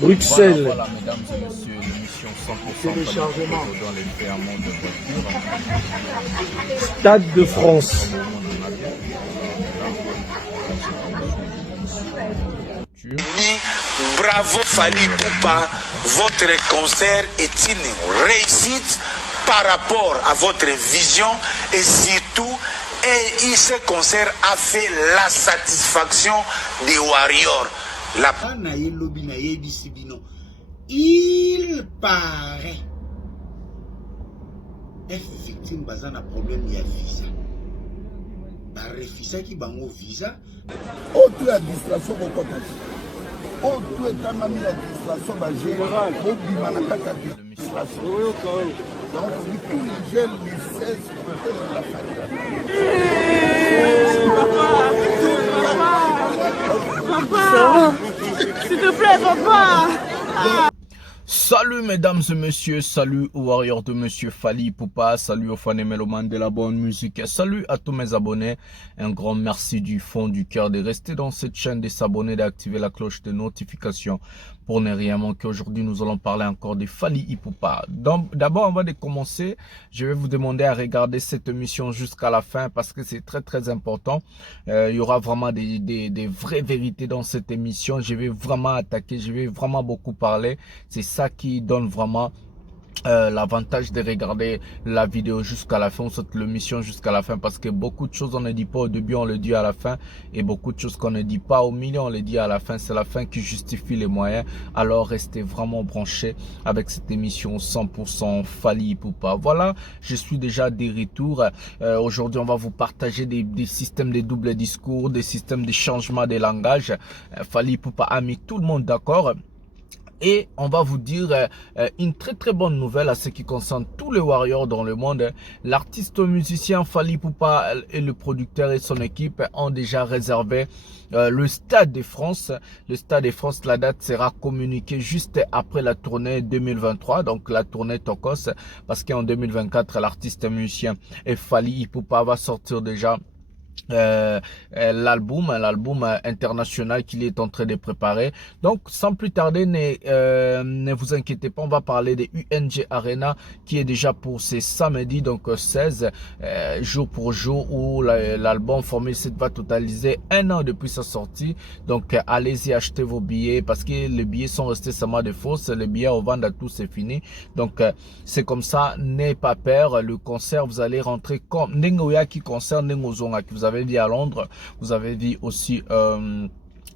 Bruxelles. Voilà, mesdames et messieurs, l'émission 100% Téléchargement. dans les ferments de voiture. Stade de France. Bravo Fally Ipupa, votre concert est une réussite par rapport à votre vision et surtout, ce concert a fait la satisfaction des Warriors. Il paraît effectivement bazan a problème il y a visa. Ba refisa ki bango visa. Autre administration au autre état même l'administration va général au bimanaka administration. Donc tous les jeunes les 16 de la famille. Papa, s'il te plaît, papa. Salut mesdames et messieurs, salut aux warriors de monsieur Fally Ipupa, salut aux fans et mélomanes de la bonne musique, salut à tous mes abonnés, un grand merci du fond du cœur de rester dans cette chaîne, de s'abonner, d'activer la cloche de notification pour ne rien manquer. Aujourd'hui nous allons parler encore de Fally Ipupa. Donc d'abord avant de commencer, je vais vous demander à regarder cette émission jusqu'à la fin parce que c'est très important. Il y aura vraiment des vraies vérités dans cette émission, je vais vraiment attaquer, je vais vraiment beaucoup parler, c'est ça qui donne vraiment l'avantage de regarder la vidéo jusqu'à la fin, cette l'émission jusqu'à la fin, parce que beaucoup de choses on ne dit pas au début, on le dit à la fin, et beaucoup de choses qu'on ne dit pas au milieu, on le dit à la fin. C'est la fin qui justifie les moyens. Alors restez vraiment branchés avec cette émission 100% Fally Ipupa. Voilà, je suis déjà de retour. Aujourd'hui on va vous partager des systèmes de double discours, des systèmes de changement de langage. Fally Ipupa a mis tout le monde d'accord. Et on va vous dire une très bonne nouvelle à ce qui concerne tous les warriors dans le monde. L'artiste musicien Fally Ipupa et le producteur et son équipe ont déjà réservé le Stade de France. Le Stade de France, la date sera communiquée juste après la tournée 2023, donc la tournée Tokos, parce qu'en 2024, l'artiste musicien et Fally Ipupa va sortir déjà l'album international qu'il est en train de préparer. Donc sans plus tarder, ne vous inquiétez pas, on va parler des UNG Arena qui est déjà pour ce samedi, donc 16 jour pour jour, où l'album Formule 7 va totaliser 1 an depuis sa sortie. Donc allez-y acheter vos billets parce que les billets sont restés seulement de fausses, les billets au vend à tout, c'est fini. Donc c'est comme ça, n'ayez pas peur. Le concert, vous allez rentrer comme Nengoya qui concerne Nengozonga, que vous avez vu à Londres, vous avez vu aussi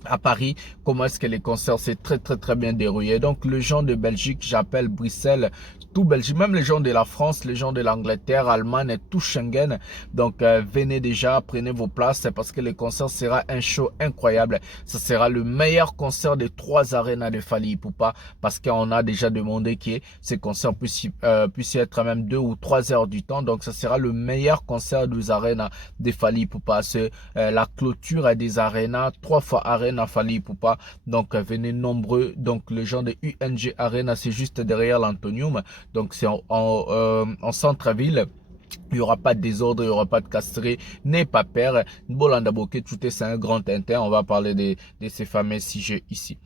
à Paris, comment est-ce que les concerts c'est très bien déroulé. Donc les gens de Belgique, j'appelle Bruxelles, tout Belgique, même les gens de la France, les gens de l'Angleterre, Allemagne et tout Schengen. Donc venez déjà, prenez vos places parce que le concert sera un show incroyable. Ce sera le meilleur concert des 3 arénas de Fally Ipupa parce qu'on a déjà demandé que ces concerts puissent être même 2 ou 3 heures du temps. Donc ça sera le meilleur concert des arénas de Fally Ipupa. C'est la clôture des arénas, 3 fois aréna Fally Ipupa. Donc venez nombreux. Donc les gens de UNG Arena, c'est juste derrière l'Antonium. Donc c'est en centre-ville. Il n'y aura pas de désordre, il n'y aura pas de castré, n'ayez pas peur. Bolanda Bokeh, tout est, c'est un grand tintin. On va parler de ces fameux sujets ici.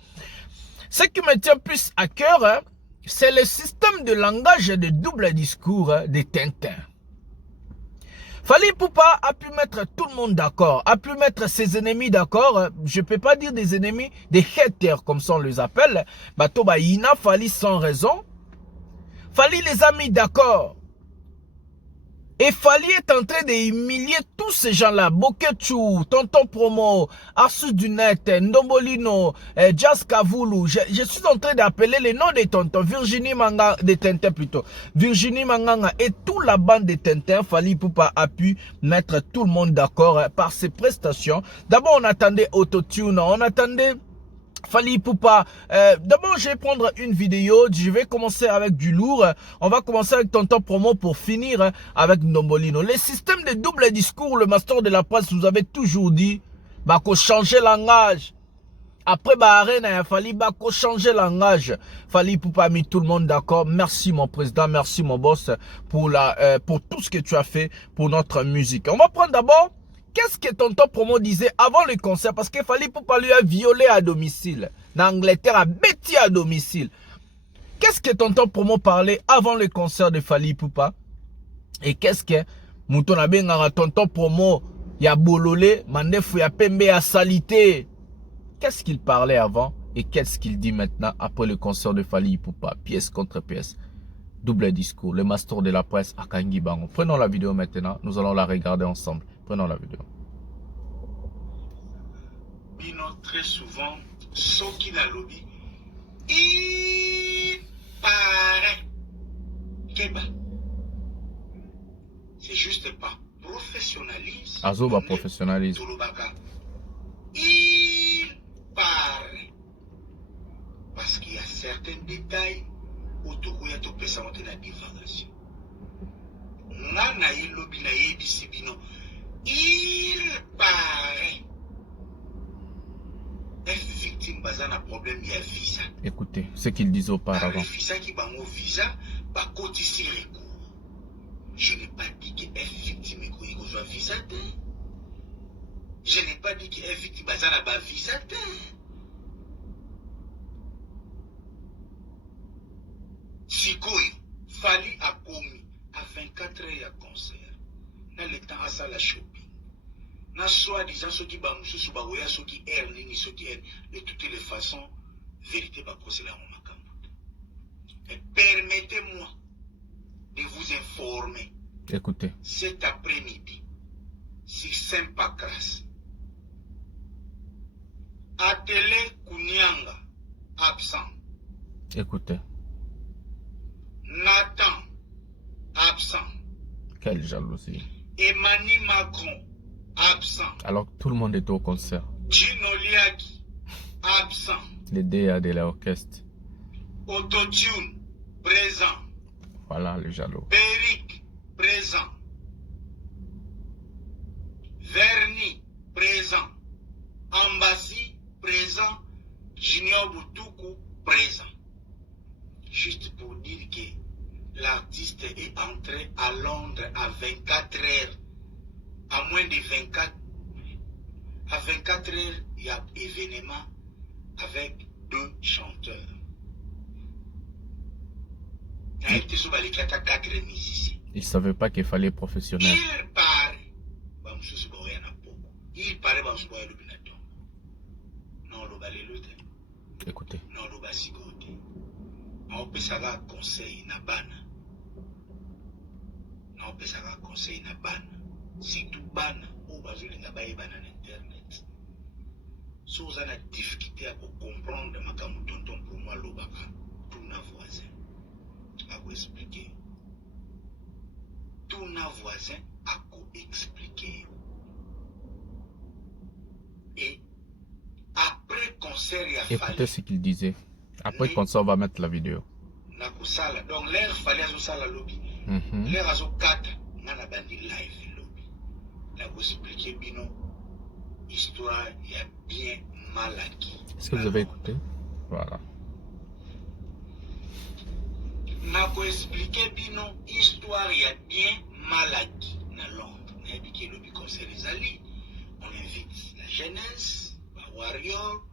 Ce qui me tient plus à cœur, hein, c'est le système de langage de double discours de Tintin. Fally Ipupa a pu mettre tout le monde d'accord, a pu mettre ses ennemis d'accord. Je ne peux pas dire des ennemis, des haters comme ça on les appelle. Batoba Ina, Fally sans raison. Fally les a mis d'accord. Et Fally est en train d'humilier tous ces gens-là. Boketchou, Tonton Promo, Arsus du Net, Ndombolino, Jazz Kavoulou. Je suis en train d'appeler les noms des tontons. Virginie Manga, de Tintin plutôt. Virginie Manganga et toute la bande de Tintin. Fally Ipupa a pu mettre tout le monde d'accord par ses prestations. D'abord, on attendait Autotune, on attendait Fally Ipupa. D'abord je vais prendre une vidéo, je vais commencer avec du lourd. On va commencer avec Tonton Promo pour finir avec Ndombolino. Les systèmes de double discours, le master de la presse vous avez toujours dit bah qu'on changer langage. Après Arena, il fallait changer langage. Fally Ipupa a mis tout le monde d'accord. Merci mon président, merci mon boss pour tout ce que tu as fait pour notre musique. On va prendre d'abord qu'est-ce que Tonton Promo disait avant le concert, parce que Fally Ipupa lui a violé à domicile. en Angleterre à bêti à domicile. Qu'est-ce que tonton Promo parlait avant le concert de Fally Ipupa? Et qu'est-ce que Mouton Abengara tonton Promo ya bololé, mandefu ya pembe ya salité? Qu'est-ce qu'il parlait avant et qu'est-ce qu'il dit maintenant après le concert de Fally Ipupa? Pièce contre pièce. Double discours, le master de la presse à Kangi Bango. Prenons la vidéo maintenant, nous allons la regarder ensemble. Prenons la vidéo. Très souvent, ce qui n'a lobby, il paraît que c'est juste pas professionnalisme. Azoba professionnalisme. Il paraît. Parce qu'il y a certains détails autour de tout ça monter la divagation. Il paraît. Victime bazan a problème il y a visa. Écoutez ce qu'il disait auparavant. Visa qui bango visa ba kotisi recours. Je n'ai pas dit que est victime et qu'on soit visa. Je n'ai pas dit que est victime bazan a ba visa. Sikoyo Fally a commis à 24 heures à concert. Dans le temps à ça la shopping. Na soi-disant ceux qui bangent sous baoya ceux qui errent ni ceux qui errent de toutes les façons vérité pas procès là mon makambo. Mais permettez-moi de vous informer. Écoutez. Cet après-midi sur Saint-Pacras Atélé Kounyanga absent. Écoutez. Nathan absent. Quelle jalousie. Emmanuel Macron absent. Alors que tout le monde était au concert. Gino Liaki absent. Les DA de l'orchestre. Autotune présent. Voilà le jaloux. Peric présent. Verni présent. Ambassi présent. Junior Boutoukou présent. Juste pour dire que l'artiste est entré à Londres à 24 heures. À moins de 24. À 24 heures, il y a événement avec 2 chanteurs. Il a été sous les 4 musiciens. Il ne savait pas qu'il fallait professionnel. Il paraît. Il paraît. Non, le balai l'autre. Écoutez. Non, le basigote. On peut savoir conseil na bana. Non, on peut savoir conseil na bana. Si tout bana, ou bazulinga baye bana na internet. Si vous avez une difficulté à comprendre ma tonton pour moi l'obaka, tout na voisin. À vous expliquer. Tout na voisin à vous expliquer. Et après concert, il y a fallu. Écoutez ce qu'il disait. Après concert, on va mettre la vidéo. Donc l'air fallait à ça la lobby. L'air à ça 4, on a bandi live lobby. Là vous expliquer bino histoire il y a bien mal acquis. Est-ce que vous avez écouté? Voilà. N'a vous expliquer bino histoire il y a bien mal acquis dans Londres. On a dit que le lobby concert les alliés. On invite la jeunesse, les warriors.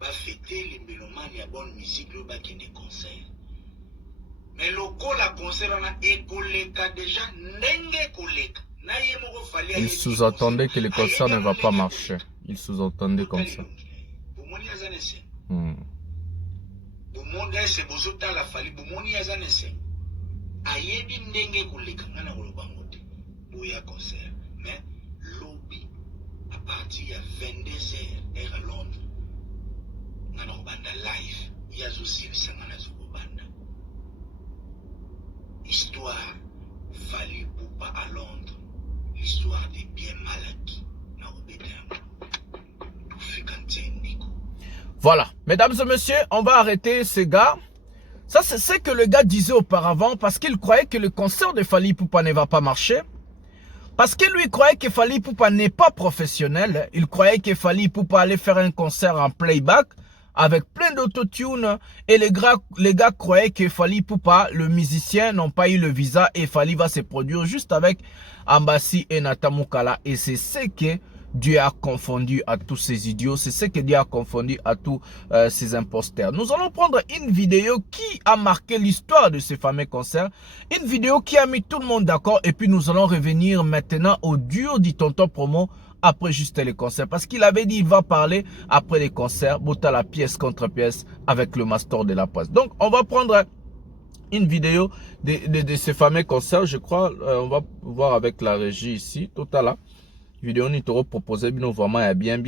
Va fêter les mélomanes, il y a bonne musique, le bac des concerts. Mais le col à concert, on a écolé déjà, n'enge koleka. Il sous-entendait que le concert ne va pas marcher. Il sous-entendait comme ça. Mais lobby, à partir de 22h, est à Londres. Live, il y a aussi le sangana banda. Histoire Fally Ipupa à Londres, l'histoire des biens mal acquis. Voilà, mesdames et messieurs, on va arrêter ce gars. Ça, c'est ce que le gars disait auparavant parce qu'il croyait que le concert de Fally Ipupa ne va pas marcher. Parce que lui croyait que Fally Ipupa n'est pas professionnel. Il croyait que Fally Ipupa allait faire un concert en playback avec plein d'autotune. Et les gars croyaient que Fally Ipupa, le musicien, n'ont pas eu le visa et Fally va se produire juste avec Ambassi et Nata Mukala. Et c'est ce que Dieu a confondu à tous ces idiots. C'est ce que Dieu a confondu à tous ces imposteurs. Nous allons prendre une vidéo qui a marqué l'histoire de ce fameux concert. Une vidéo qui a mis tout le monde d'accord. Et puis nous allons revenir maintenant au dur du tonton promo après juste les concerts. Parce qu'il avait dit il va parler après les concerts. Bota la pièce contre pièce avec le master de la presse. Donc on va prendre une vidéo de ce fameux concert. Je crois on va voir avec la régie ici. Tout à l'heure. Vidéo ni toro proposé vraiment bien.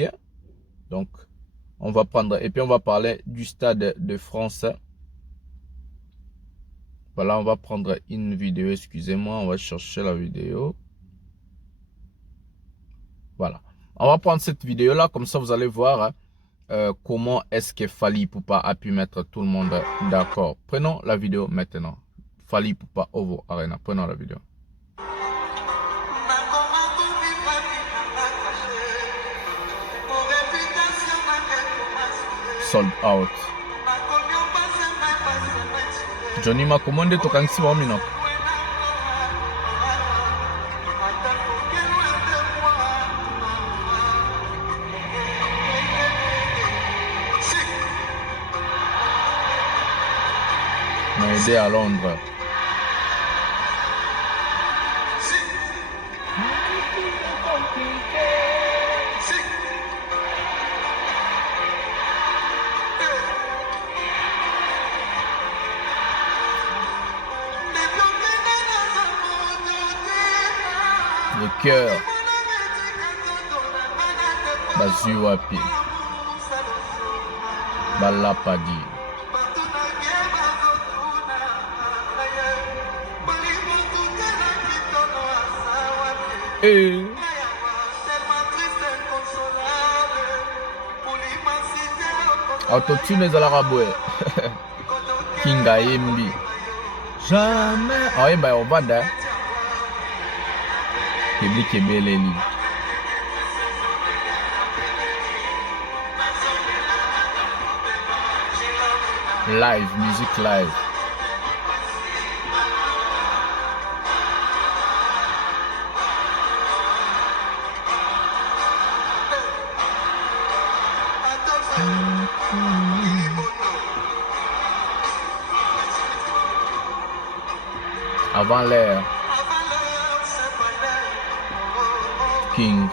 Donc, on va prendre, et puis on va parler du stade de France. Voilà, on va prendre une vidéo, excusez-moi, on va chercher la vidéo. Voilà. On va prendre cette vidéo-là, comme ça vous allez voir comment est-ce que Fally Ipupa a pu mettre tout le monde d'accord. Prenons la vidéo maintenant. Fally Ipupa Ovo Arena, prenons la vidéo. Sold out. Johnny Makomonde tokangisi wa minoko. M'a aidé à Londres. Le cœur. Bazui wapi. Balapadi. Et autotune ezalaka boye. Kinga yembi. Jamais. Ah oui, bah on va là. Public ebeleli. Live, musique live. Avant l'heure. King.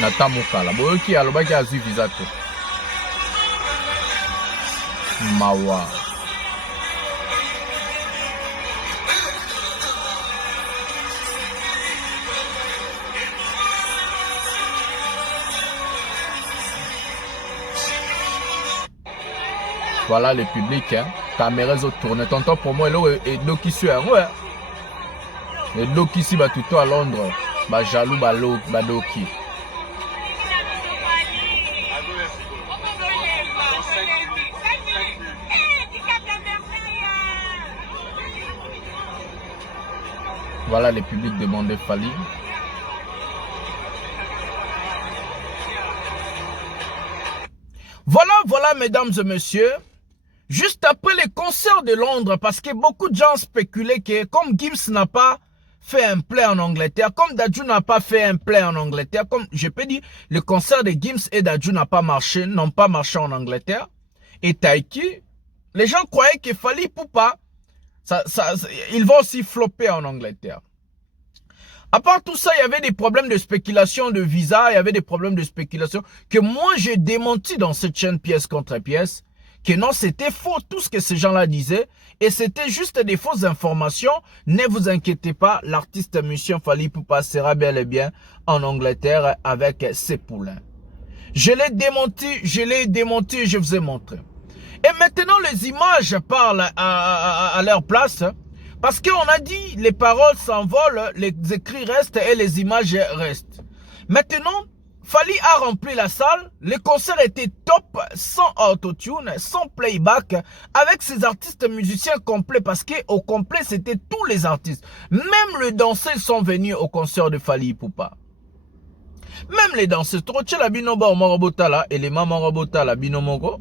Nata Mukala. Boyoki alobaki azui visa te. Mawa. Voilà le public, hein. Caméra tourne. Tonton pour moi, et donc ici, ouais. Et donc ici, bah tout à Londres, bah jaloux, bah doki. Voilà le public demandait Fally. Voilà, mesdames et messieurs. Juste après les concerts de Londres, parce que beaucoup de gens spéculaient que comme Gims n'a pas fait un play en Angleterre, comme Dadju n'a pas fait un play en Angleterre, comme je peux dire, le concert de Gims et Dadju n'ont pas marché en Angleterre. Et Taiki, les gens croyaient que Fally Ipupa, ils vont aussi flopper en Angleterre. À part tout ça, il y avait des problèmes de spéculation de visa, il y avait des problèmes de spéculation que moi j'ai démenti dans cette chaîne pièce contre pièce, que non, c'était faux tout ce que ces gens-là disaient et c'était juste des fausses informations. Ne vous inquiétez pas, l'artiste Monsieur Fally Ipupa sera bel et bien en Angleterre avec ses poulains. Je l'ai démenti, je vous ai montré. Et maintenant, les images parlent à leur place. Parce qu'on a dit, les paroles s'envolent, les écrits restent et les images restent. Maintenant, Fally a rempli la salle, le concert était top, sans autotune, sans playback, avec ses artistes musiciens complets, parce qu'au complet, c'était tous les artistes. Même les danseurs sont venus au concert de Fally Ipupa. Même les danseurs, troche la binoba marabota là, et les marabota la binomoko.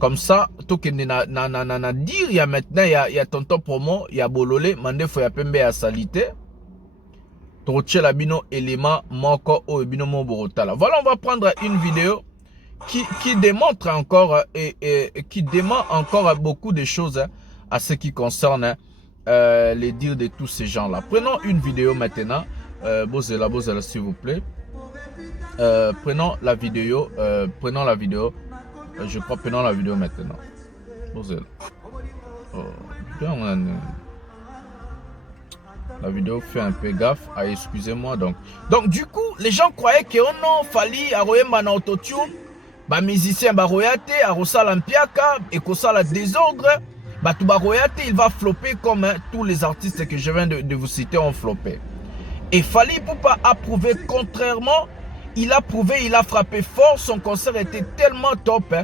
Comme ça, tout que na dire, il y a maintenant, il y a tonton promo, il y a bololé, mande faut y a pembe à salité. Troche la bino élément moko o bino mo borotala. Voilà, on va prendre une vidéo qui démontre encore qui dément encore beaucoup de choses à ce qui concerne les dires de tous ces gens-là. Prenons une vidéo maintenant. Bozela, s'il vous plaît. Prenons la vidéo. Je crois prenons la vidéo maintenant. Bozela. Oh, bien, la vidéo fait un peu gaffe. Ah, excusez-moi donc. Donc du coup, les gens croyaient que oh non, Fally aroyema na autotune, ba musicien ba royate, arosala mpiaka, et kosala désordre, ba tout ba royate, il va flopper comme tous les artistes que je viens de vous citer ont floppé. Et Fally Ipupa a prouvé contrairement, il a prouvé, il a frappé fort, son concert était tellement top.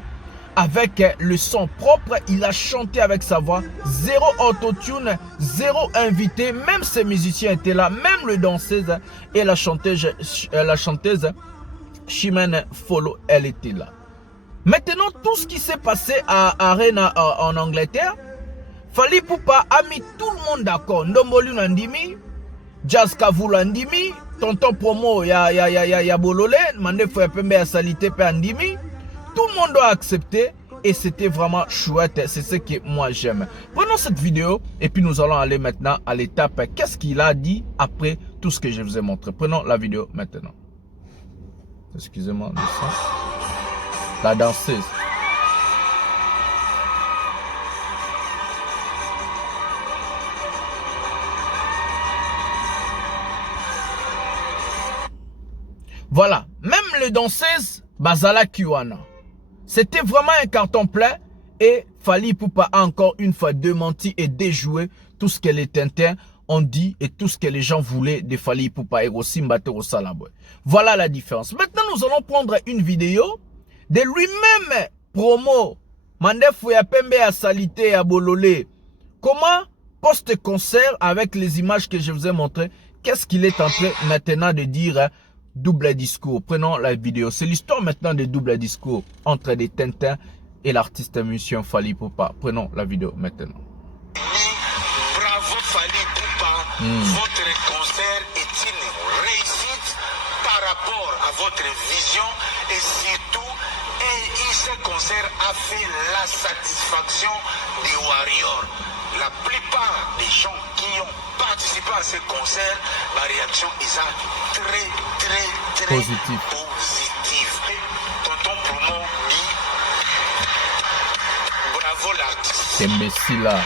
Avec le son propre, il a chanté avec sa voix, zéro autotune, zéro invité, même ses musiciens étaient là, même le danseuse et la chanteuse Chimène Follow, elle était là. Maintenant, tout ce qui s'est passé à Arena en Angleterre, Fally Ipupa a mis tout le monde d'accord. Ndomboli Nandimi, Jazz Kavulu Andimi, tonton promo ya bololé, mande faut pembe ya salité pe Andimi. Tout le monde a accepté et c'était vraiment chouette. C'est ce que moi j'aime. Prenons cette vidéo et puis nous allons aller maintenant à l'étape. Qu'est-ce qu'il a dit après tout ce que je vous ai montré. Prenons la vidéo maintenant. Excusez-moi. La danseuse. Voilà. Même les danseuses, Bazala Kiwana. C'était vraiment un carton plein et Fally Ipupa a encore une fois démenti et déjoué tout ce que les Tintins ont dit et tout ce que les gens voulaient de Fally Ipupa et aussi Mbate Rosalabwe. Voilà la différence. Maintenant, nous allons prendre une vidéo de lui-même promo. Mandefu ya pembe ya salité ya bololé. Comment post-concert avec les images que je vous ai montrées, qu'est-ce qu'il est en train maintenant de dire? Double discours. Prenons la vidéo. C'est l'histoire maintenant de double discours entre les Tintins et l'artiste musicien Fally Ipupa. Prenons la vidéo maintenant. Bravo Fally Ipupa. Votre concert est une réussite par rapport à votre vision et surtout, ce concert a fait la satisfaction des Warriors. La plupart des gens qui ont participé à ce concert, ma réaction est très positive. Tonton Promo dit bravo l'artiste. C'est Messi là.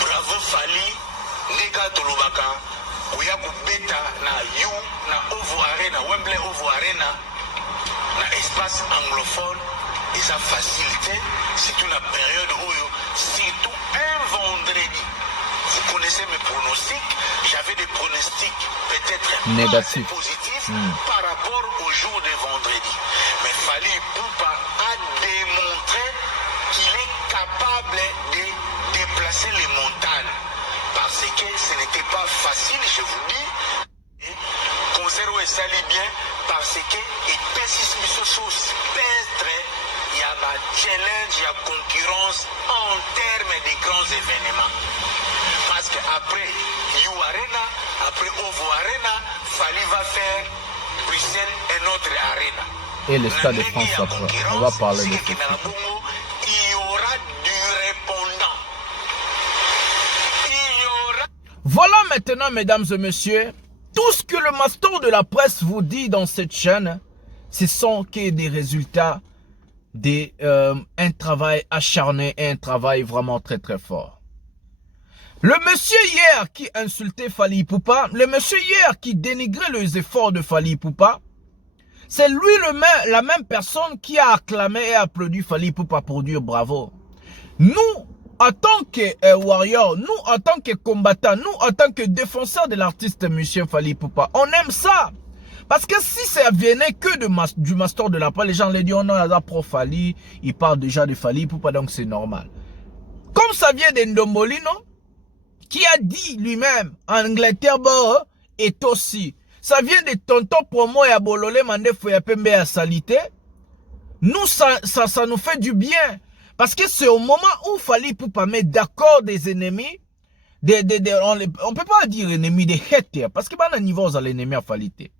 Bravo Fally. Nega Tolobaka. Oya kubeta na you na Ovo Arena, Wembley Ovo Arena, na espace anglophone. Et sa facilité, c'est une période où, surtout un vendredi, vous connaissez mes pronostics, j'avais des pronostics peut-être négatifs, positifs par rapport au jour de vendredi. Mais Fally Ipupa a démontré qu'il est capable de déplacer les montagnes. Parce que ce n'était pas facile, je vous dis. Concert où ça allait bien, parce que et persiste sous il y a ma challenge, il y a concurrence en termes de grands événements. Parce qu'après You Arena, après Ovo Arena, Fally va faire Bruxelles et notre arena. Et le Stade de France après. On va parler de ça. Il y aura du répondant. Voilà maintenant, mesdames et messieurs, tout ce que le master de la presse vous dit dans cette chaîne, ce sont que des résultats un travail acharné et un travail vraiment très fort. Le monsieur hier qui insultait Fally Ipupa, le monsieur hier qui dénigrait les efforts de Fally Ipupa, c'est lui la même personne qui a acclamé et applaudi Fally Ipupa pour dire bravo. Nous, en tant que warrior, nous en tant que combattants, nous en tant que défenseurs de l'artiste monsieur Fally Ipupa, on aime ça. Parce que si ça venait que du master de la paix, les gens les disent, oh non, il y a pro Fali, il parle déjà de Fali Ipupa, donc c'est normal. Comme ça vient d'Ndombolino, qui a dit lui-même, en Angleterre, est aussi. Ça vient de tonton Promo et Abolole, Mandefo et Pembe à Salité. Nous, ça nous fait du bien. Parce que c'est au moment où Fali Ipupa met d'accord des ennemis, on ne peut pas dire ennemis, des haters, parce que à niveau à l'ennemi à Falite.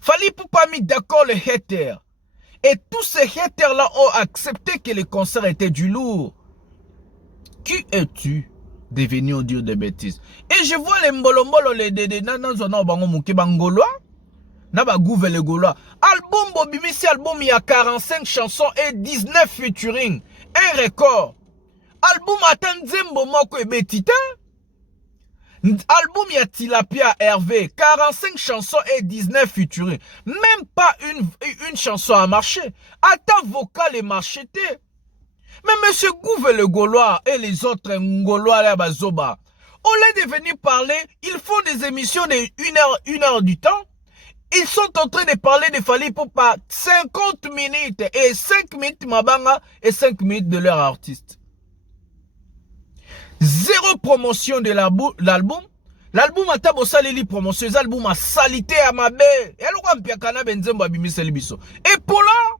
Fali Ipupa mis d'accord les haters. Et tous ces haters-là ont accepté que le concert était du lourd. Qui es-tu de venir dire des bêtises? Et je vois les mbolombolo, les nanazona bango muke bangolois, naba gouve les gaulois. Album Bobimisi, album il y a 45 chansons et 19 featuring. Un record. Album Atanzembo moko ebetita. Album ya Tilapia Hervé, 45 chansons et 19 featuring. Même pas une chanson a marché. Ata vocal est marché. Mais monsieur Gouve le Gaulois et les autres Ngolois là bazoba, au lieu de venir parler, ils font des émissions de 1 heure du temps. Ils sont en train de parler de Fali Ipupa 50 minutes et 5 minutes Mabanga et 5 minutes de leur artiste. Zéro promotion de l'album. L'album a tabosaleli promotion. L'album a salité à ma belle. Et pour là,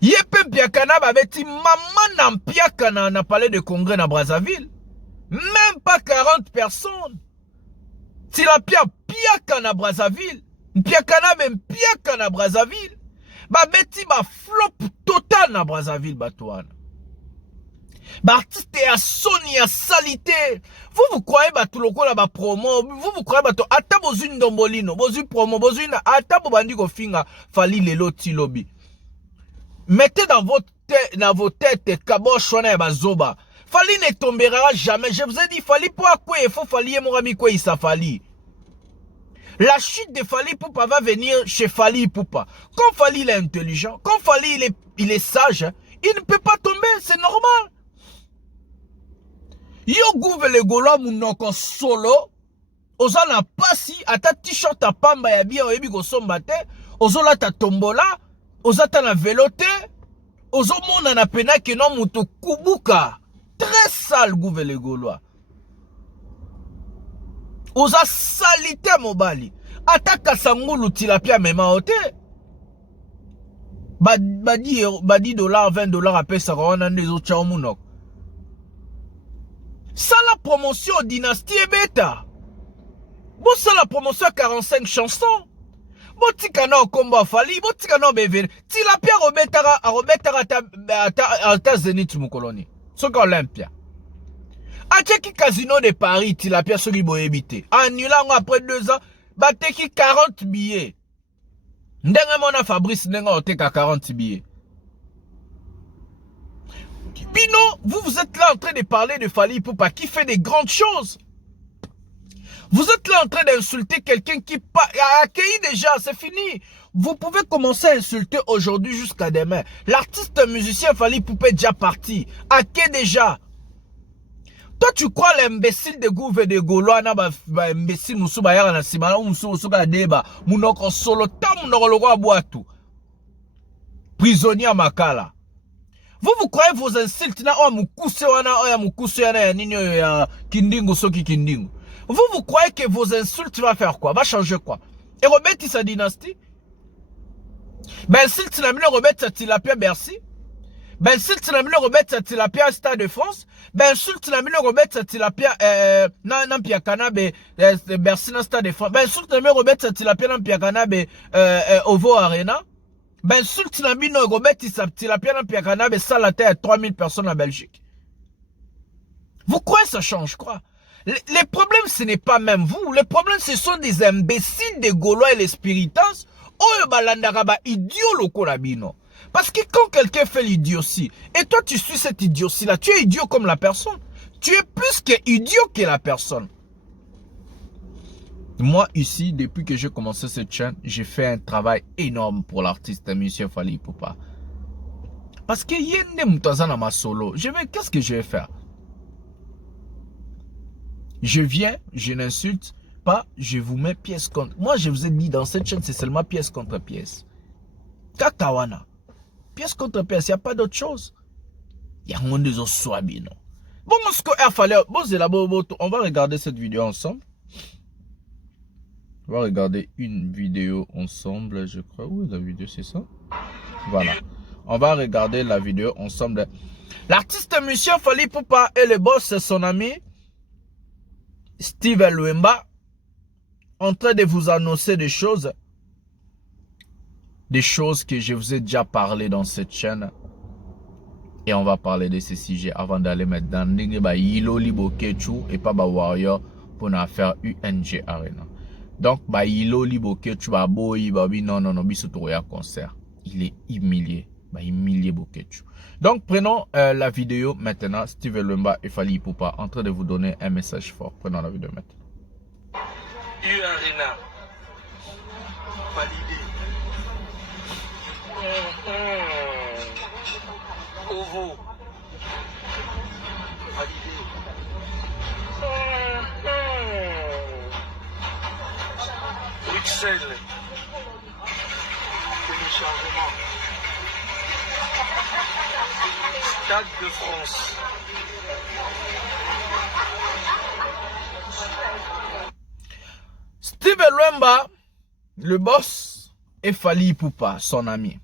Yepe Piakana babeti maman n'ampiakana n'a parlé de congrès na Brazzaville. Même pas 40 personnes. Si la piakana Brazzaville, piakana même piakana Brazzaville, babeti ba flop total na Brazzaville batouane. Artiste à Sony à salité. Vous croyez tout le la promo, vous croyez ata bozune dombolino, bozune promo, bozune ata bobandi ko finga Fali lelo tilobi. Mettez dans vos têtes kaboshona ya bazoba. Fali ne tombera jamais. Je vous ai dit Fali pour quoi il faut Fali Morami quoi il Fali. La chute de Fali Ipupa va venir chez Fali Ipupa. Quand Fali il est intelligent, quand Fali il est sage, il ne peut pas tomber, c'est normal. Yo Gouve le Gaulois munoko solo. Ozana pasi ata t-shirt à pamba ya bien oyebi ko sombate. Ozola ta tombola. Ozata na velote. Ozomona na pena ke non mutu kubuka. Très sale Gouve le Gaulois. Oza salite mobali. Ata kasangulu tilapia mema ote. Badi $, $20 à pesa rwana ndezo chao munoko. Ça la promotion dynastie et bêta. Bon ça la promotion 45 chansons. Bon tikana au combat Fali, bon tikana bevere. Tilapia robetara ta Zenith mukoloni. Soka Olympia. Ateki Casino de Paris, Tilapia soki boyebite. Annulant après 2 ans, bateki 40 billets. Ndenge mona Fabrice ndenga oteka 40 billets. Pino, vous êtes là en train de parler de Fali Ipupa qui fait des grandes choses. Vous êtes là en train d'insulter quelqu'un qui a accueilli déjà, c'est fini. Vous pouvez commencer à insulter aujourd'hui jusqu'à demain. L'artiste musicien Fali Ipupa est déjà parti. Accueille déjà. Toi, tu crois l'imbécile de Gouve de Gaulois, imbécile Moussouba Yara na Simana, Moussouba Deba, Mounoko Solo, Tam Mounoko Loro Abouatou. Prisonnier à Makala. Vous croyez vos insultes na oya mukuse wana ya nini ya kindingo soki kindingo. Vous croyez que vos insultes va faire quoi? Va changer quoi? Et Robert sa dynastie? Ben insulte na mine Robert sa Tilapia Bercy. Ben insulte na mine Robert sa Tilapia Stade de France. Ben insulte na mine Robert sa Tilapia nan piakana be Bercy na Stade de France. Ben insulte na mine Robert sa Tilapia nan piakana be Ovo Arena. Ben insulte na mine Robert sa Tilapia nan piakana be salate à 3000 personnes en Belgique. Vous croyez ça change quoi? Les problèmes, ce n'est pas même vous. Les problèmes, ce sont des imbéciles, des Gaulois et les spiritas. Parce que quand quelqu'un fait l'idiotie, et toi tu suis cette idiotie-là, tu es idiot comme la personne. Tu es plus qu'idiot que la personne. Moi, ici, depuis que j'ai commencé cette chaîne, j'ai fait un travail énorme pour l'artiste monsieur Fali Ipupa. Parce que qu'est-ce que je vais faire? Je viens, je l'insulte, pas, je vous mets pièce contre. Moi, je vous ai dit, dans cette chaîne, c'est seulement pièce contre pièce. Kakawana. Pièce contre pièce, il n'y a pas d'autre chose. Il y a un monde de soabi, non. Bon, on va regarder cette vidéo ensemble. On va regarder une vidéo ensemble, je crois. Oui, la vidéo, c'est ça. Voilà. On va regarder la vidéo ensemble. L'artiste Monsieur Fally Ipupa et le boss, son ami Steve Lwemba, en train de vous annoncer des choses que je vous ai déjà parlé dans cette chaîne. Et on va parler de ces sujets avant d'aller mettre dans Yilo Libo Kechu et pas Warrior pour nous faire UNG Arena. Donc, Yilo Libo Kechu, non, Bissotoria concert. Il est humilié. Humilié Bokechu. Donc, prenons la vidéo maintenant. Steve Lwemba et Fally Ipupa en train de vous donner un message fort. Prenons la vidéo maintenant. Arena. Validé. Ovo. Validé. Bruxelles. Téléchargement. Stade de France. Steve Lwemba, le boss, et Fally Ipupa, son ami.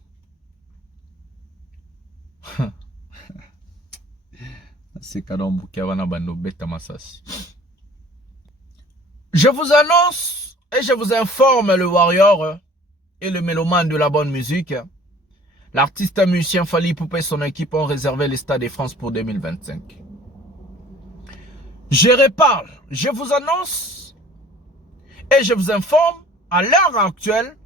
Je vous annonce et je vous informe, le Warrior et le mélomane de la bonne musique. L'artiste musicien Fally Ipupa et son équipe ont réservé les Stades de France pour 2025. Je reparle, je vous annonce et je vous informe, à l'heure actuelle,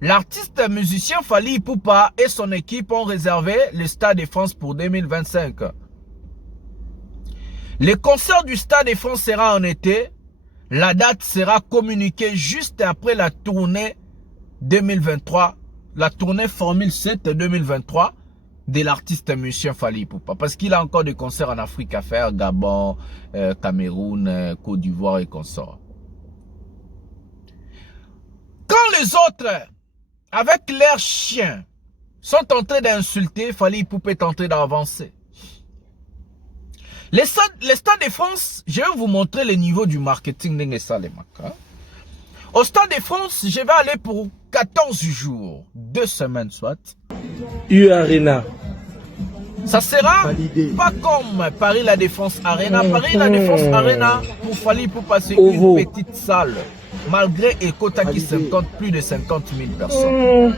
l'artiste musicien Fally Ipupa et son équipe ont réservé les Stades de France pour 2025. Le concert du Stade de France sera en été. La date sera communiquée juste après la tournée 2023. La tournée Formule 7 2023 de l'artiste musicien Fally Ipupa. Parce qu'il a encore des concerts en Afrique à faire. Gabon, Cameroun, Côte d'Ivoire et consorts. Quand les autres, avec leurs chiens, sont en train d'insulter, Fally Ipupa est en train d'avancer. Les Stades de France, je vais vous montrer le niveau du marketing de Salemaka. Au Stade de France, je vais aller pour 14 jours, 2 semaines soit. Arena. Ça sera pas comme Paris La Défense Arena. Paris La Défense Arena, pour Fally Ipupa, c'est une petite salle. Malgré Ekota qui compte plus de 50 000 personnes.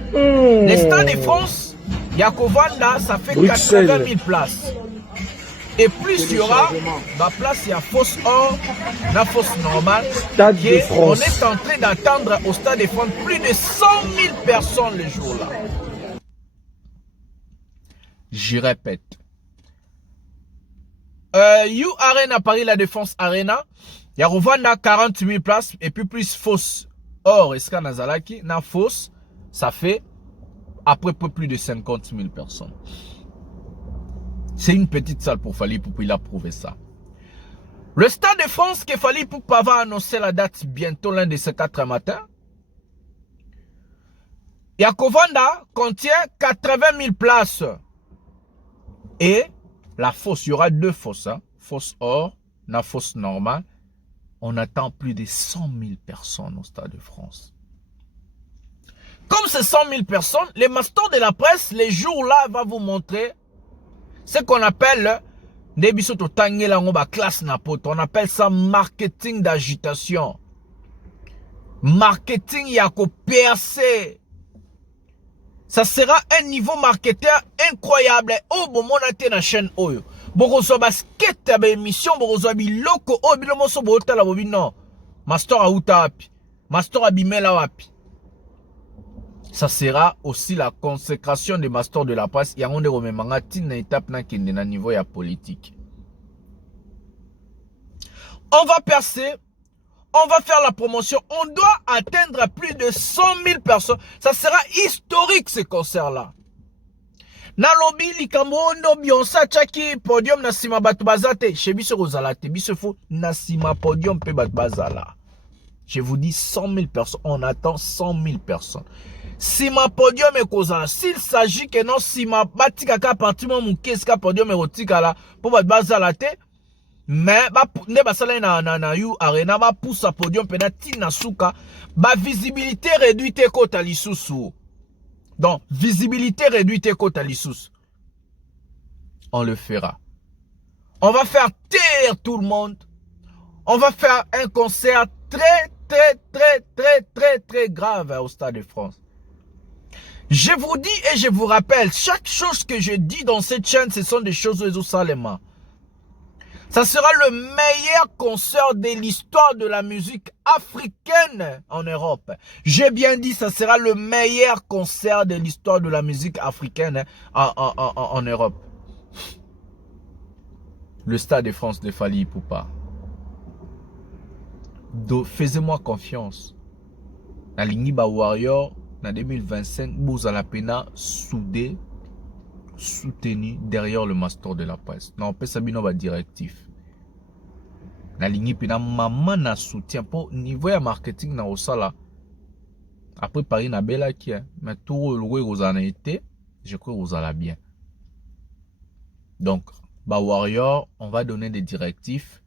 Les Stades de France, Yakovanda, ça fait 80 000 places. Et plus il y aura, la place, il y a fausse or, la fausse normale. On est en train d'attendre au Stade de France plus de 100 000 personnes le jour-là. Je répète. Arena, Paris La Défense Arena, il y a Rwanda 40 000 places et puis plus fausse or, Eska Nazalaki, na fausse, ça fait à peu près plus de 50 000 personnes. C'est une petite salle pour Fally Ipupa, il a prouvé ça. Le Stade de France que Fally Ipupa va annoncer la date bientôt, l'un de ces 4 matins. Yakovanda contient 80 000 places. Et la fosse, il y aura 2 fosses. Hein? Fosse or, la fosse normale. On attend plus de 100 000 personnes au Stade de France. Comme c'est 100 000 personnes, les masters de la presse, les jours-là, va vous montrer ce qu'on appelle on appelle ça marketing d'agitation. Marketing yako percé. Ça sera un niveau marketeur incroyable. Oh, bon, mon até na chaîne oyo. Borozo basket ba émission, borozo biloko oh bilomo so bota la bobino. Master auta api. Master abimela wapi. Ça sera aussi la consécration des masters de la presse. Il y a un rememanga tina étape na kende na niveau ya politique. On va percer. On va faire la promotion. On doit atteindre plus de 100 000 personnes. Ça sera historique ce concert-là. Nalobi likambondo Bionsa chaki podium na sima batu bazate. Chez biso rozalate. Biso fo na sima podium pe batu bazala. Je vous dis 100 000 personnes. On attend 100 000 personnes. Si ma podium est causé, s'il s'agit que non, si ma batikaka à partir de mon qu'est-ce que podium est rotika là, pour votre base à la tête, mais, ne basala na you arena, ba pousse à podium, penati na souka, ba visibilité réduite et kota lisusu. Donc, visibilité réduite et kota lisusu. On le fera. On va faire taire tout le monde. On va faire un concert très grave au Stade de France. Je vous dis et je vous rappelle, chaque chose que je dis dans cette chaîne, ce sont des choses de Salema. Ça sera le meilleur concert de l'histoire de la musique africaine en Europe. J'ai bien dit, ça sera le meilleur concert de l'histoire de la musique africaine en Europe. Le Stade de France de Fally Ipupa. Faisez-moi confiance. La ligne Warrior, en 2025, vous allez pena soudé, soutenu derrière le master de la presse. Non, on Sabino va directif. La ligne pena maman na soutien pour niveau de marketing na osala. Après Paris na bella qui est, mais tout le vous en été, je crois que vous allez bien. Donc, Warrior, on va donner des directives.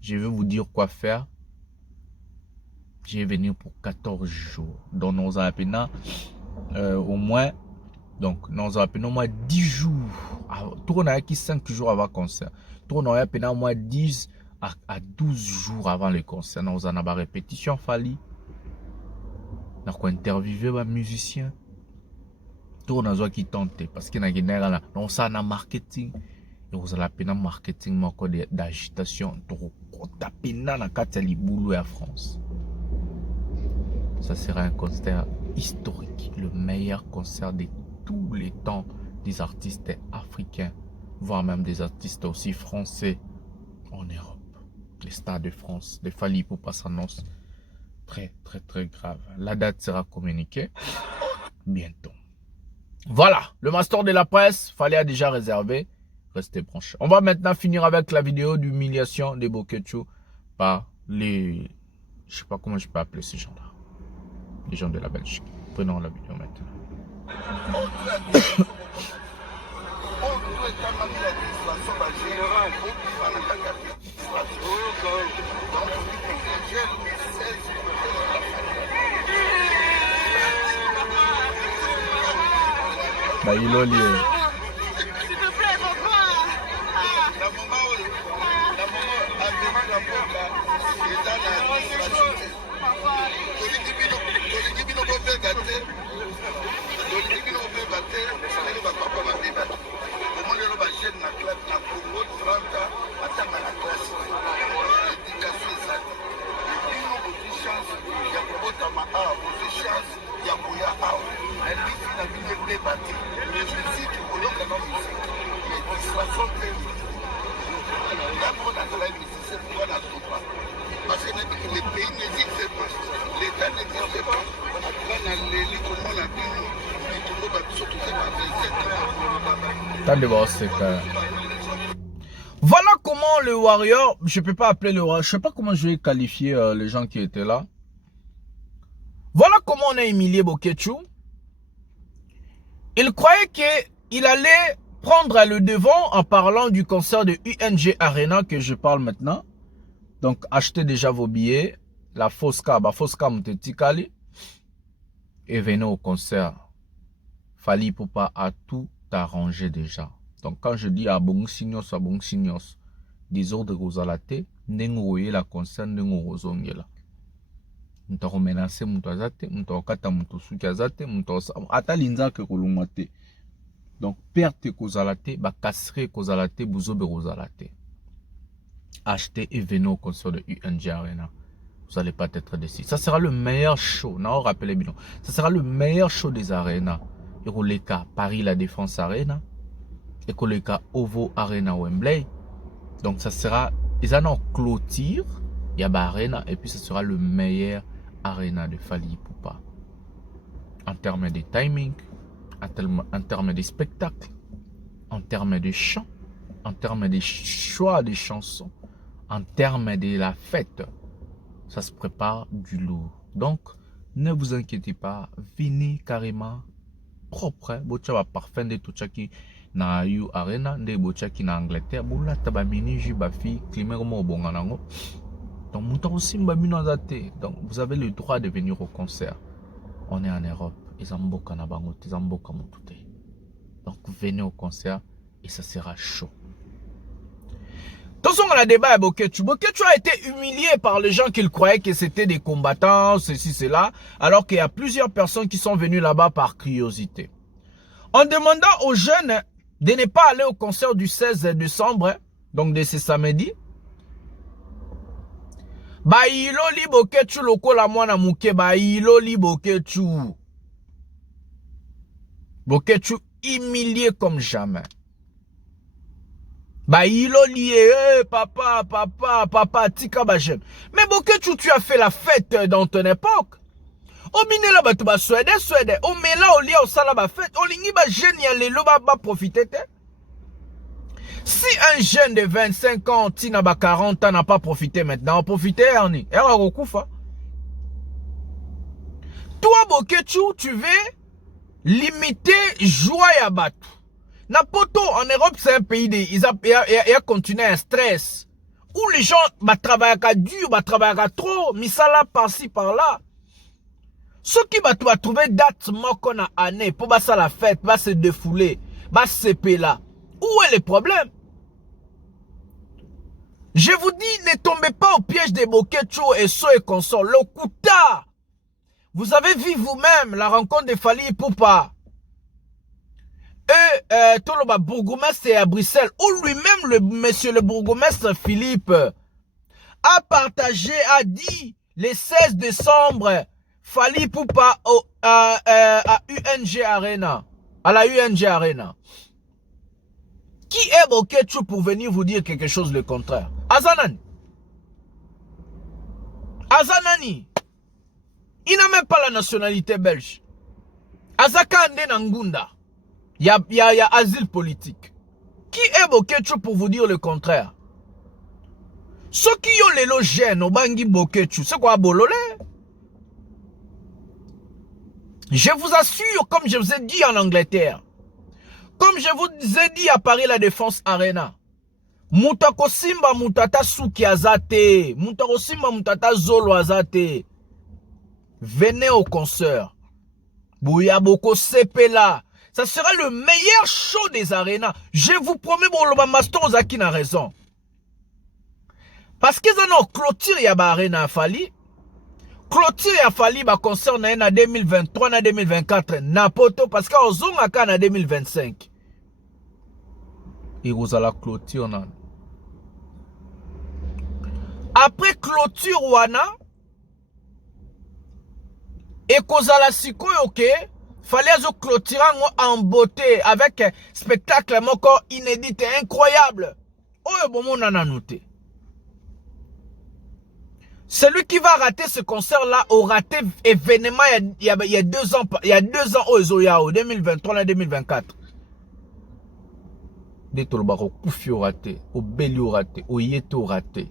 Je vais vous dire quoi faire. Je vais venir pour 14 jours. Donc, nous avons au moins, donc, nous avons au moins 10 jours. Tout on a qui 5 jours avant le concert. Tout on a au moins 10 à 12 jours avant le concert. Nous avons une répétition, Fally. Nous avons interviewé les musiciens. Tout on a qui tente. Parce qu'il y a un marketing. Et vous avez un marketing d'agitation. Vous avez un France. Ça sera un concert historique, le meilleur concert de tous les temps des artistes africains, voire même des artistes aussi français en Europe. Le Stade de France, de Fally Ipupa s'annonce très grave. La date sera communiquée bientôt. Voilà, le master de la presse, Fally a déjà réservé. Restez branchés. On va maintenant finir avec la vidéo d'humiliation de Boketcho par les... Je sais pas comment je peux appeler ces gens-là. Les gens de la Belgique. Prenons la vidéo maintenant. Bah, il est lié. S'il te plaît, papa. Parce que les pays n'existent pas, l'État n'existe pas. Voilà comment le Warrior, je peux pas appeler le Warrior, je sais pas comment je vais qualifier les gens qui étaient là. Voilà comment on a humilié Boketcho. Il croyait qu'il allait prendre le devant en parlant du concert de UNG Arena que je parle maintenant. Donc achetez déjà vos billets, la Fosca, Mtetikali, et venez au concert. Fally Ipupa a tout arrangé déjà. Donc quand je dis à bon signos, des ordres aux alatés, n'engoye la concert, n'engoye zongela. Mutaro menacé mutazate, mutaro kata mutusuki azate, mutaro ata linza ke kolumate. Donc perte kozalate, ba kasre kozalate, buzobe kozalate. Achetez et venez au concert de UNG Arena. Vous n'allez pas être déçus. Ça sera le meilleur show. Non, rappelez bien. Ça sera le meilleur show des arénas. Euroleka Paris La Défense Arena. Euroleka Ovo Arena Wembley. Donc ça sera, ils en ont clôture. Il y a Arena et puis ce sera le meilleur Arena de Fally Ipupa. En termes de timing, en termes de spectacle, en termes de chant, en termes de choix de chansons, en termes de la fête. Ça se prépare du lourd. Donc, ne vous inquiétez pas. Venez carrément propre. Bocha va parfum de tout qui na U Arena. De bocha qui na Angleterre. Boula taba mini jubafi. Climer mo bonganango. Donc, donc, vous avez le droit de venir au concert. On est en Europe. Donc, venez au concert et ça sera chaud. Attention à la débat à Boketu. Boketu a été humilié par les gens qui croyaient que c'était des combattants, ceci, cela, alors qu'il y a plusieurs personnes qui sont venues là-bas par curiosité. En demandant aux jeunes de ne pas aller au concert du 16 décembre, donc de ce samedi, Bailo li Boketu loko la mwana muke, bailo li Boketu. Boketu humilié comme jamais. Bailo lié, papa, tika ba jeune. Mais Boketu, tu as fait la fête dans ton époque. O bine la batu ba Suède. O mela o lia o sala ba fête. O lingi ba jeune ya lelo ba profiter te. Si un jeune de 25 ans, tina ba 40 ans n'a pas profité maintenant, on profiter Ernie. Era rokufa. Toi Boketu, tu veux limiter joie ya batu. Napoto, en Europe, c'est un pays il y a continué un stress. Où les gens travaillent dur, travaillent trop, misala par-ci, par-là. Ceux qui va trouver date qu'on a année pour ça la fête, va se défouler, va se là. Où est le problème? Je vous dis, ne tombez pas au piège des Boketu et ceux et consorts. Le Kuta. Vous avez vu vous-même la rencontre de Fally Ipupa. Tout le bourgmestre est à Bruxelles, où lui-même, le monsieur le bourgmestre Philippe, a partagé, a dit, le 16 décembre, Fally Ipupa à UNG Arena, à la UNG Arena. Qui est Boketu pour venir vous dire quelque chose le contraire? Azanani. Il n'a même pas la nationalité belge. Azaka Ande Nangunda. Il y a asile politique. Qui est Boketu pour vous dire le contraire? Ceux qui ont les logènes au Bangi Boketu, c'est quoi Bololé? Je vous assure, comme je vous ai dit en Angleterre, comme je vous ai dit à Paris la Défense Arena, Mutako Simba Mutata Suki Azate, Mutako Simba Mutata Zolo Azate, venez au concert. Bouyaboko Sepela. Ça sera le meilleur show des arénas. Je vous promets, bon, Maston Ozaki n'a raison. Parce qu'ils ont clôture Yaba Arena Fally. Clôture ya Fally ba concert na 2023 na 2024 na poto parce que ozonga ka na 2025. Et vous allez clôture na. Après clôture wana et kozala sikoyo ke fallait zo clôturer en beauté avec un spectacle moko inédit et incroyable. Oyo bomo nana noté. Celui qui va rater ce concert-là aura raté événement il y a 2 ans. Il y a 2 ans au Zoyao, 2023 et 2024. Des Tolbaro, Koufio raté, au Belio raté, au Yeto raté.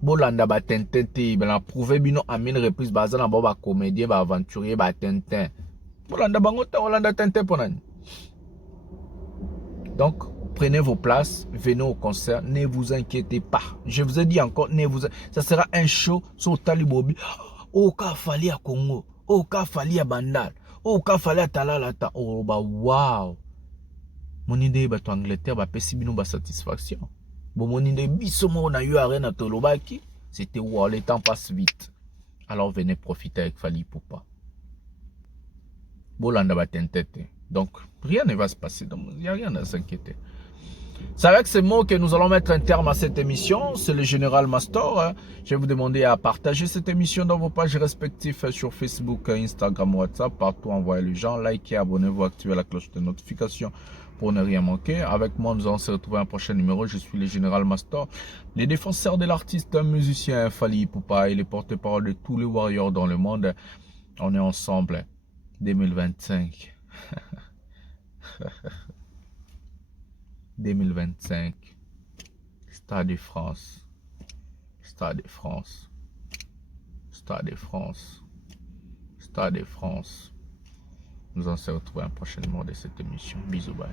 Bolanda ba tentente, ben a prouvé bino à 1000 reprises, bazana ba comédien, ba aventurier, ba tentin. Bolanda bangota, Olanda tentin pour nan. Donc, prenez vos places, venez au concert, ne vous inquiétez pas. Je vous ai dit encore, ça sera un show sur Talibobi. Oh, ka Fally à Congo. Oh, ka Fally à Bandal. Oh, ka Fally à Talalata. Oh, bah, wow. Mon idée, bah, Angleterre, bah, pesibino, bah, satisfaction. Bon, mon idée, bisomo, on a eu à Rennes à Tolobaki. C'était wow, le temps passe vite. Alors, venez profiter avec Fally Ipupa. Bolanda, bah, tentete. Donc, rien ne va se passer. Il n'y a rien à s'inquiéter. C'est avec ces mots que nous allons mettre un terme à cette émission. C'est le Général Mastor. Je vais vous demander à partager cette émission dans vos pages respectives sur Facebook, Instagram, WhatsApp. Partout, envoyez les gens. Likez, abonnez-vous, activez la cloche de notification pour ne rien manquer. Avec moi, nous allons se retrouver à un prochain numéro. Je suis le Général Mastor, les défenseurs de l'artiste, musicien Fally Ipupa et les porte-parole de tous les warriors dans le monde. On est ensemble. 2025. 2025, Stade de France, Stade de France. Stade de France. Stade de France. Nous en se retrouvons prochainement de cette émission. Bisous, bye.